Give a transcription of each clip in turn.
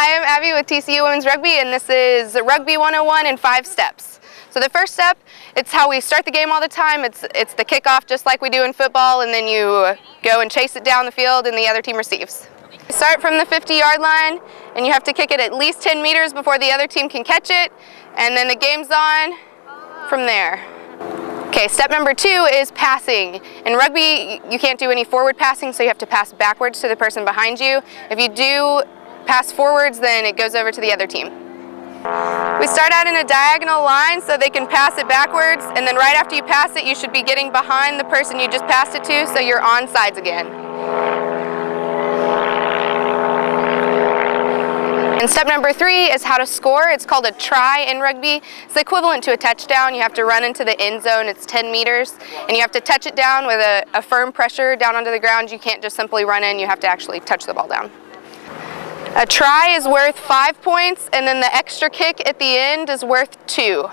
Hi, I'm Abby with TCU Women's Rugby, and this is Rugby 101 in 5 steps. So the first step, it's how we start the game all the time. It's the kickoff just like we do in football, and then you go and chase it down the field and the other team receives. You start from the 50-yard line, and you have to kick it at least 10 meters before the other team can catch it, and then the game's on from there. Okay, step number 2 is passing. In rugby, you can't do any forward passing, so you have to pass backwards to the person behind you. If you do pass forwards, then it goes over to the other team. We start out in a diagonal line so they can pass it backwards, and then right after you pass it, you should be getting behind the person you just passed it to, so you're on sides again. And step number 3 is how to score. It's called a try in rugby. It's equivalent to a touchdown. You have to run into the end zone. It's 10 meters, and you have to touch it down with a firm pressure down onto the ground. You can't just simply run in. You have to actually touch the ball down. A try is worth 5 points, and then the extra kick at the end is worth 2.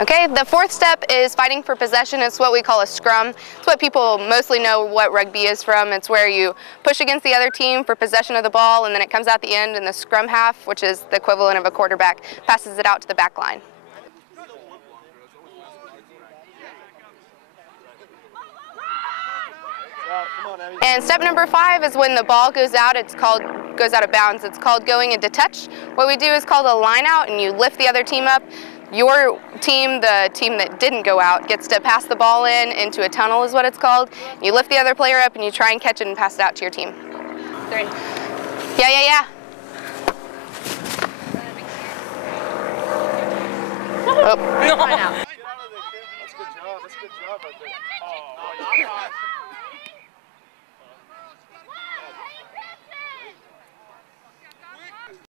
Okay, the 4th step is fighting for possession. It's what we call a scrum. It's what people mostly know what rugby is from. It's where you push against the other team for possession of the ball, and then it comes out the end, and the scrum half, which is the equivalent of a quarterback, passes it out to the back line. And step number 5 is when the ball goes out. Goes out of bounds. It's called going into touch. What we do is called a line out, and you lift the other team up. Your team, the team that didn't go out, gets to pass the ball into a tunnel is what it's called. You lift the other player up and you try and catch it and pass it out to your team. 3. Yeah. Oh. That's good job. That's good job right there. Oh,